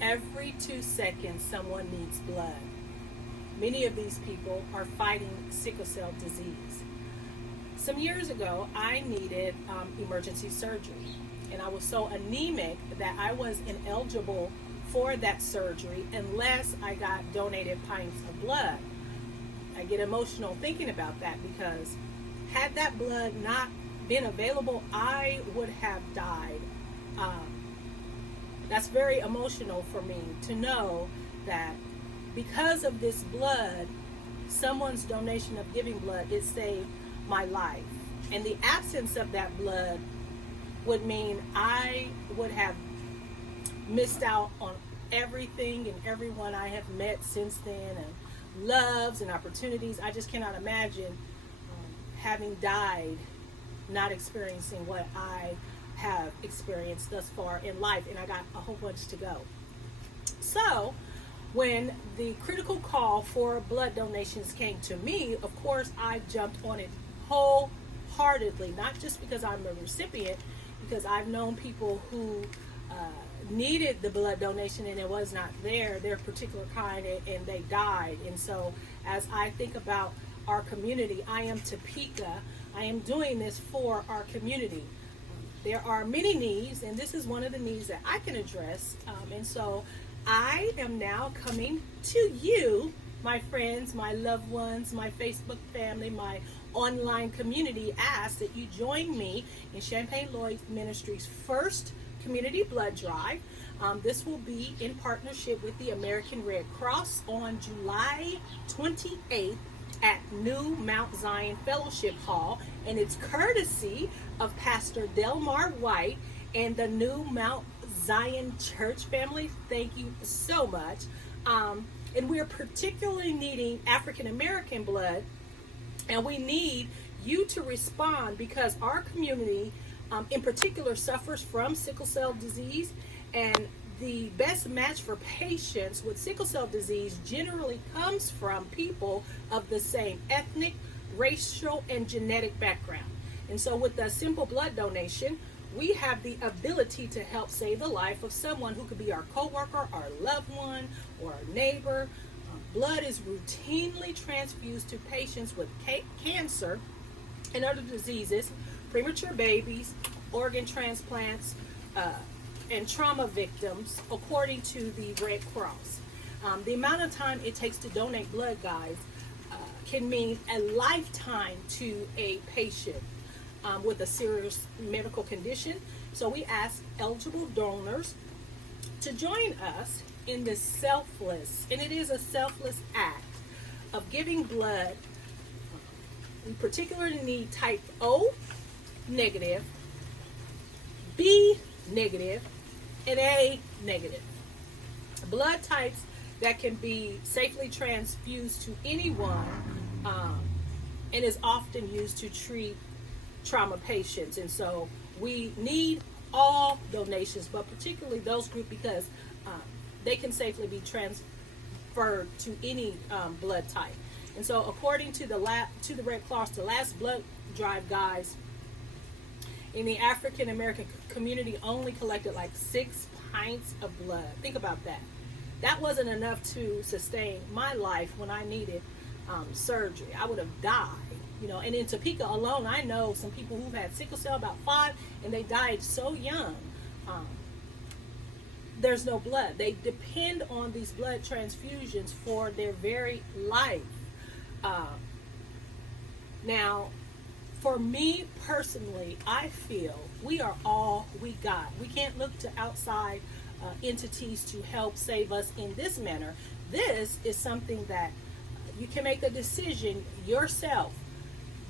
Every 2 seconds, someone needs blood. Many of these people are fighting sickle cell disease. Some years ago, I needed emergency surgery, and I was so anemic that I was ineligible for that surgery unless I got donated pints of blood. I get emotional thinking about that because had that blood not been available, I would have died. That's very emotional for me to know that because of this blood, someone's donation of giving blood, it saved my life. And the absence of that blood would mean I would have missed out on everything and everyone I have met since then, and loves and opportunities. I just cannot imagine having died not experiencing what I have experienced thus far in life, and I got a whole bunch to go. So when the critical call for blood donations came to me, of course I jumped on it wholeheartedly, not just because I'm a recipient, because I've known people who needed the blood donation and it was not their particular kind, and they died. And so as I think about our community, I am Topeka. I am doing this for our community. There are many needs, and this is one of the needs that I can address. And so I am now coming to you, my friends, my loved ones, my Facebook family, my online community, ask that you join me in Shampayne Lloyd Ministries' first community blood drive. This will be in partnership with the American Red Cross on July 28th at New Mount Zion Fellowship Hall, and it's courtesy of Pastor Delmar White and the New Mount Zion Church family. Thank you so much. And we're particularly needing African American blood, and we need you to respond because our community in particular suffers from sickle cell disease, and the best match for patients with sickle cell disease generally comes from people of the same ethnic, racial, and genetic background. And so with a simple blood donation, we have the ability to help save the life of someone who could be our coworker, our loved one, or our neighbor. Blood is routinely transfused to patients with cancer and other diseases, premature babies, organ transplants, and trauma victims, according to the Red Cross. The amount of time it takes to donate blood, guys, can mean a lifetime to a patient with a serious medical condition. So we ask eligible donors to join us in this selfless, and it is a selfless act of giving blood. We particularly need type O negative, B negative, and A negative. Blood types that can be safely transfused to anyone, and is often used to treat trauma patients. And so we need all donations, but particularly those groups because they can safely be transferred to any blood type. And so according to the Red Cross, the last blood drive, guys, in the African American community only collected like 6 pints of blood. Think about that. That wasn't enough to sustain my life when I needed surgery. I would have died. And in Topeka alone, I know some people who've had sickle cell, about 5, and they died so young. There's no blood. They depend on these blood transfusions for their very life. Now, for me personally, I feel we are all we got. We can't look to outside entities to help save us in this manner. This is something that you can make a decision yourself.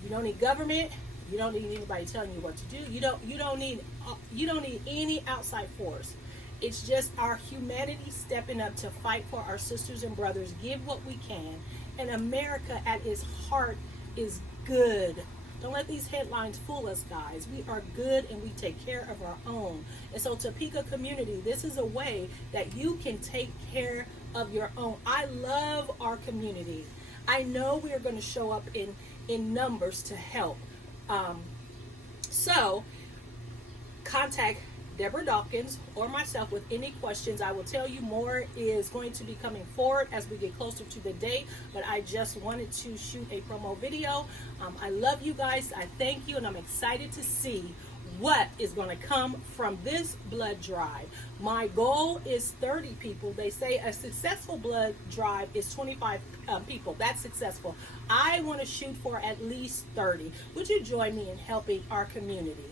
You don't need government. You don't need anybody telling you what to do. You don't need any outside force. It's just our humanity stepping up to fight for our sisters and brothers, give what we can. And America at its heart is good. Don't let these headlines fool us, guys. We are good and we take care of our own. And so Topeka community, this is a way that you can take care of your own. I love our community. I know we are going to show up in numbers to help. So contact Deborah Dawkins or myself with any questions. I will tell you more is going to be coming forward as we get closer to the date, but I just wanted to shoot a promo video. I love you guys. I thank you, and I'm excited to see what is going to come from this blood drive. My goal is 30 people. They say a successful blood drive is 25 people. That's successful. I want to shoot for at least 30. Would you join me in helping our community?